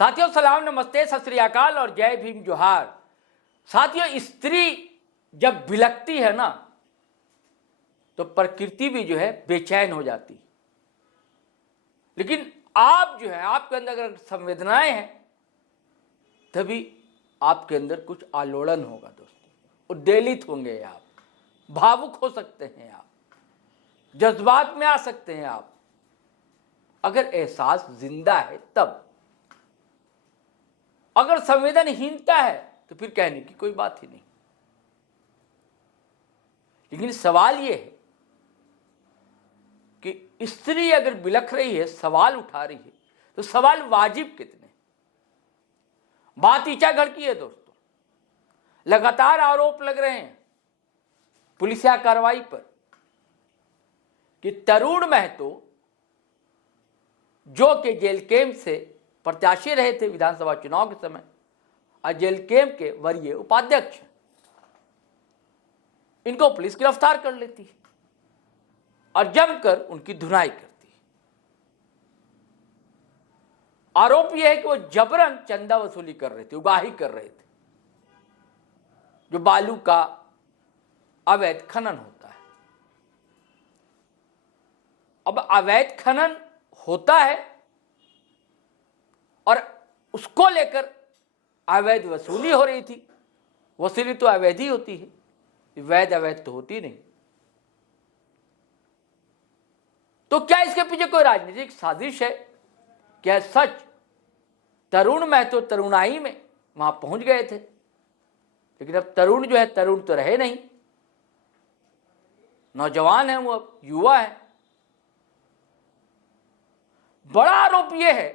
साथियों सलाम, नमस्ते, सत श्री अकाल और जय भीम जोहार। साथियों, स्त्री जब बिलखती है ना तो प्रकृति भी जो है बेचैन हो जाती है। लेकिन आप जो है, आपके अंदर अगर संवेदनाएं हैं तभी आपके अंदर कुछ आलोड़न होगा दोस्तों, उद्वेलित होंगे आप, भावुक हो सकते हैं आप, जज्बात में आ सकते हैं आप, अगर एहसास जिंदा है तब। अगर संवेदनहीनता है तो फिर कहने की कोई बात ही नहीं। लेकिन सवाल यह है कि स्त्री अगर बिलख रही है, सवाल उठा रही है, तो सवाल वाजिब कितने? बात ईचागढ़ की है दोस्तों। लगातार आरोप लग रहे हैं पुलिसिया कार्रवाई पर कि तरुण महतो, जो कि जेल कैंप से प्रत्याशी रहे थे विधानसभा चुनाव के समय, और जेल कैंप के वरीय उपाध्यक्ष, इनको पुलिस गिरफ्तार कर लेती है और जमकर उनकी धुनाई करती है। आरोप यह है कि वो जबरन चंदा वसूली कर रहे थे, उगाही कर रहे थे, जो बालू का अवैध खनन होता है। अब अवैध खनन होता है और उसको लेकर अवैध वसूली हो रही थी। वसूली तो अवैध ही होती है, वैध अवैध तो होती नहीं। तो क्या इसके पीछे कोई राजनीतिक साजिश है? क्या सच तरुण महतो तरुणाई में वहां पहुंच गए थे? लेकिन अब तरुण जो है, तरुण तो रहे नहीं, नौजवान है वो, अब युवा है। बड़ा आरोप यह है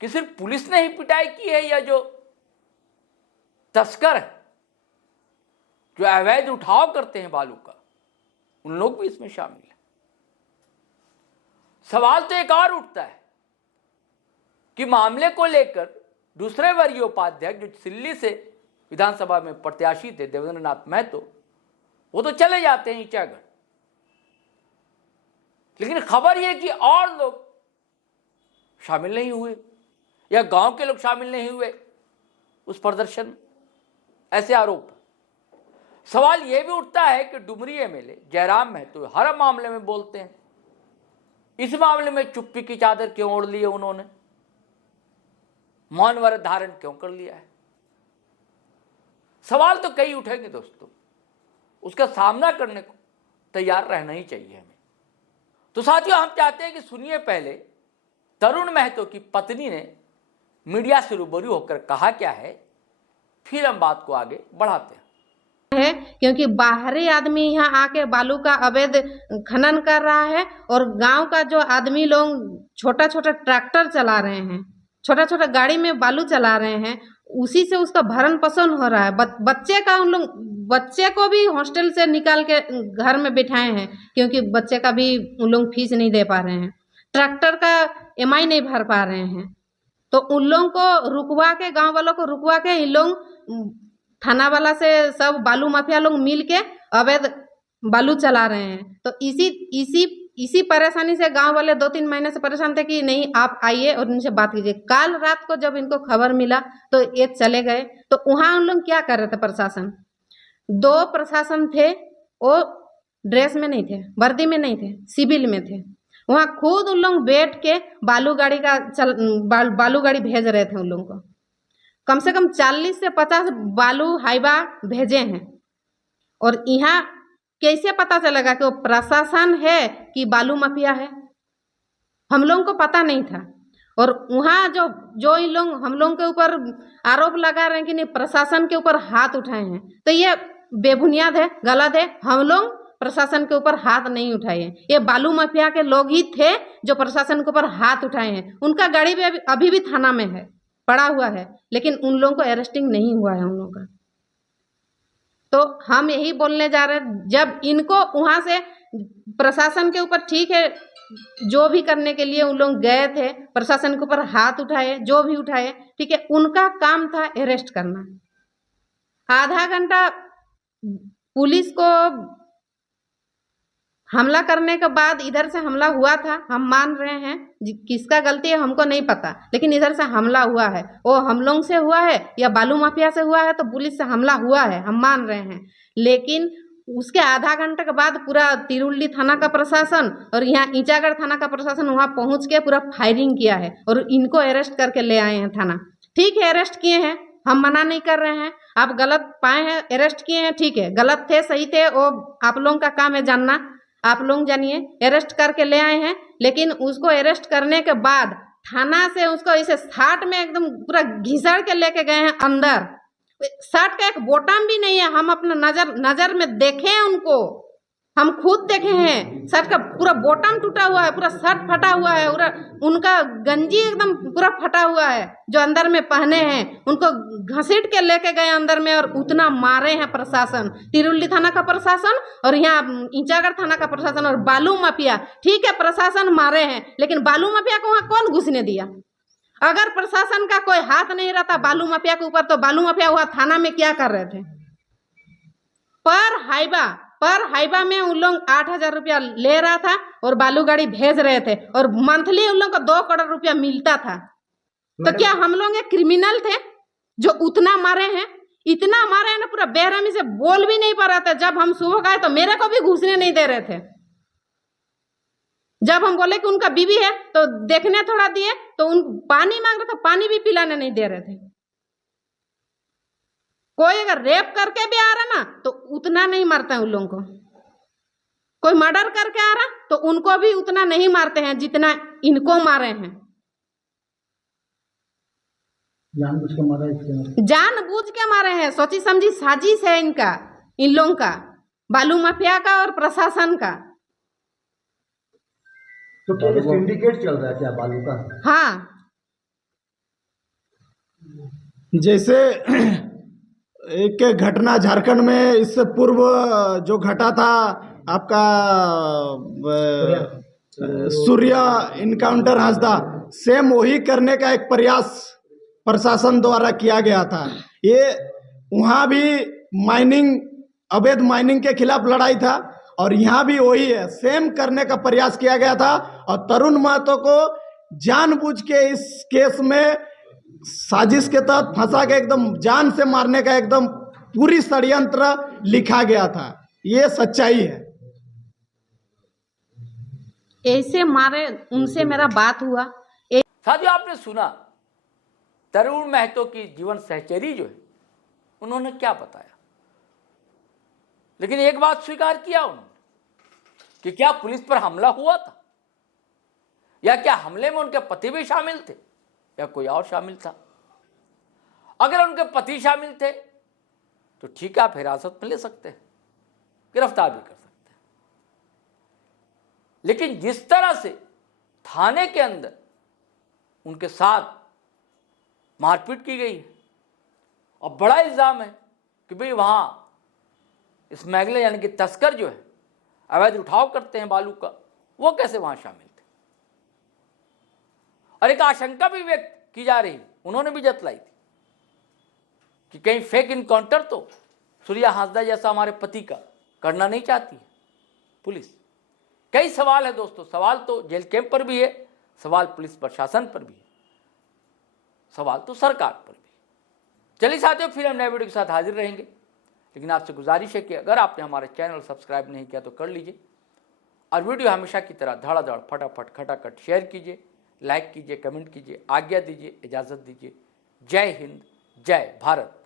कि सिर्फ पुलिस ने ही पिटाई की है, या जो तस्कर है, जो अवैध उठाव करते हैं बालू का, उन लोग भी इसमें शामिल है। सवाल तो एक और उठता है कि मामले को लेकर दूसरे वरीय उपाध्यक्ष, जो दिल्ली से विधानसभा में प्रत्याशी थे, देवेंद्र नाथ महतो, वो तो चले जाते हैं ईचागढ़। लेकिन खबर यह कि और लोग शामिल नहीं हुए, या गांव के लोग शामिल नहीं हुए उस प्रदर्शन में, ऐसे आरोप। सवाल यह भी उठता है कि डुमरी एमएलए जयराम महतो हर मामले में बोलते हैं, इस मामले में चुप्पी की चादर क्यों ओढ़ ली है उन्होंने? मौन व्रत धारण क्यों कर लिया है? सवाल तो कई उठेंगे दोस्तों, उसका सामना करने को तैयार रहना ही चाहिए हमें। तो साथियों, हम चाहते हैं कि सुनिए पहले तरुण महतो की पत्नी ने मीडिया से रूबरू होकर कहा क्या है, फिर हम बात को आगे बढ़ाते हैं। है क्योंकि बाहरी आदमी यहाँ आके बालू का अवैध खनन कर रहा है, और गांव का जो आदमी लोग छोटा छोटा ट्रैक्टर चला रहे हैं, छोटा छोटा गाड़ी में बालू चला रहे हैं, उसी से उसका भरण पोषण हो रहा है। बच्चे का उन लोग, बच्चे को भी हॉस्टल से निकाल के घर में बिठाए हैं, क्योंकि बच्चे का भी उन लोग फीस नहीं दे पा रहे हैं, ट्रैक्टर का EMI नहीं भर पा रहे हैं। तो उन लोगों को रुकवा के, गांव वालों को रुकवा के, इन लोग थाना वाला से सब बालू माफिया लोग मिल के अवैध बालू चला रहे हैं। तो इसी परेशानी से गांव वाले 2-3 महीने से परेशान थे कि नहीं, आप आइए और इनसे बात कीजिए। कल रात को जब इनको खबर मिला तो ये चले गए। तो वहां उन लोग क्या कर रहे थे? प्रशासन, 2 प्रशासन थे, वो ड्रेस में नहीं थे, वर्दी में नहीं थे, सिविल में थे। वहां खुद उन लोग बैठ के बालू गाड़ी भेज रहे थे। उन लोगों को कम से कम 40 से 50 बालू हाइबा भेजे हैं। और यहाँ कैसे पता चलेगा कि वो प्रशासन है कि बालू माफिया है? हम लोगों को पता नहीं था। और वहाँ जो इन लोग हम लोगों के ऊपर आरोप लगा रहे हैं कि नहीं, प्रशासन के ऊपर हाथ उठाए हैं, तो ये बेबुनियाद है, गलत है। हम लोग प्रशासन के ऊपर हाथ नहीं उठाए हैं, ये बालू माफिया के लोग ही थे जो प्रशासन के ऊपर हाथ उठाए हैं। उनका गाड़ी भी अभी भी थाना में है, पड़ा हुआ है, लेकिन उन लोगों को अरेस्टिंग नहीं हुआ है उन लोगों का। तो हम यही बोलने जा रहे हैं, जब इनको वहां से प्रशासन के ऊपर, ठीक है, जो भी करने के लिए उन लोग गए थे, प्रशासन के ऊपर हाथ उठाए, जो भी उठाए, ठीक है, उनका काम था अरेस्ट करना। आधा घंटा पुलिस को हमला करने के बाद इधर से हमला हुआ था, हम मान रहे हैं, किसका गलती है हमको नहीं पता, लेकिन इधर से हमला हुआ है, वो हम लोग से हुआ है या बालू माफिया से हुआ है, तो पुलिस से हमला हुआ है, हम मान रहे हैं। लेकिन उसके आधा घंटे के बाद पूरा तिरुल्ली थाना का प्रशासन और यहाँ ईचागढ़ थाना का प्रशासन वहाँ पहुँच के पूरा फायरिंग किया है और इनको अरेस्ट करके ले आए हैं थाना। ठीक है, अरेस्ट किए हैं, हम मना नहीं कर रहे हैं। आप गलत पाए हैं, अरेस्ट किए हैं, ठीक है, गलत थे सही थे वो आप लोगों का काम है जानना, आप लोग जानिए। अरेस्ट करके ले आए हैं, लेकिन उसको अरेस्ट करने के बाद थाना से उसको इसे साठ में एकदम पूरा घिसड़ के लेके गए हैं अंदर। शर्ट का एक बॉटम भी नहीं है, हम अपना नजर में देखे हैं उनको, हम खुद देखे हैं। शर्ट का पूरा बॉटम टूटा हुआ है, पूरा शर्ट फटा हुआ है, पूरा उनका गंजी एकदम पूरा फटा हुआ है जो अंदर में पहने हैं। उनको घसीट के लेके गए अंदर में और उतना मारे हैं प्रशासन, तिरुल्ली थाना का प्रशासन और यहाँ ईचागढ़ थाना का प्रशासन और बालू माफिया। ठीक है, प्रशासन मारे हैं, लेकिन बालू माफिया को वहाँ कौन घुसने दिया? अगर प्रशासन का कोई हाथ नहीं रहता बालू माफिया के ऊपर, तो बालू माफिया हुआ थाना में क्या कर रहे थे? पर हाइबा में उन लोग 8,000 रुपया ले रहा था और बालू गाड़ी भेज रहे थे और मंथली उन लोग को 2 करोड़ रुपया मिलता था। तो क्या हम लोग क्रिमिनल थे जो उतना मारे हैं? इतना मारे हैं ना, पूरा बेरहमी से बोल भी नहीं पा रहे थे। जब हम सुबह गए तो मेरे को भी घुसने नहीं दे रहे थे। जब हम बोले कि उनका बीवी है तो देखने थोड़ा दिए, तो उन पानी मांग रहे थे, पानी भी पिलाने नहीं दे रहे थे। कोई अगर रेप करके भी आ रहा ना तो उतना नहीं मारता है उन लोगों को। कोई मर्डर करके आ रहा तो उनको भी उतना नहीं मारते हैं जितना इनको मारे हैं। जानबूझ के मारे हैं, सोची समझी साजिश है इनका, इन लोगों का, बालू माफिया का और प्रशासन का। तो क्या सिंडिकेट चल रहा है क्या बालू का? हाँ, जैसे एक घटना झारखंड में इससे पूर्व जो घटा था आपका सूर्य इनकाउंटर हंसदा, सेम वही करने का एक प्रयास प्रशासन द्वारा किया गया था। ये वहाँ भी अवैध माइनिंग के खिलाफ लड़ाई था और यहाँ भी वही है, सेम करने का प्रयास किया गया था। और तरुण महतो को जानबूझ के इस केस में साजिश के तहत फंसा के एकदम जान से मारने का एकदम पूरी षड्यंत्र लिखा गया था। ये सच्चाई है। ऐसे मारे, उनसे मेरा बात हुआ। साथियों, आपने सुना तरुण महतो की जीवन सहचरी जो है उन्होंने क्या बताया, लेकिन एक बात स्वीकार किया उन्होंने कि क्या पुलिस पर हमला हुआ था, या क्या हमले में उनके पति भी शामिल थे या कोई और शामिल था। अगर उनके पति शामिल थे तो ठीक है, आप हिरासत में ले सकते हैं, गिरफ्तार भी कर सकते हैं। लेकिन जिस तरह से थाने के अंदर उनके साथ मारपीट की गई है और बड़ा इल्जाम है कि भाई वहां स्मगलर यानी कि तस्कर जो है अवैध उठाव करते हैं बालू का, वो कैसे वहां शामिल थे। और एक आशंका भी व्यक्त की जा रही, उन्होंने भी जतलाई थी कि कहीं फेक इनकाउंटर तो सूर्या हांसदा जैसा हमारे पति का करना नहीं चाहती है पुलिस। कई सवाल है दोस्तों, सवाल तो जेल कैंप पर भी है, सवाल पुलिस प्रशासन पर भी है, सवाल तो सरकार पर भी। चलिए साथियों, फिर हम नए वीडियो के साथ हाजिर रहेंगे, लेकिन आपसे गुजारिश है कि अगर आपने हमारे चैनल सब्सक्राइब नहीं किया तो कर लीजिए और वीडियो हमेशा की तरह धड़ाधड़ फटाफट खटाखट शेयर कीजिए, लाइक कीजिए, कमेंट कीजिए। आज्ञा दीजिए, इजाज़त दीजिए। जय हिंद, जय भारत।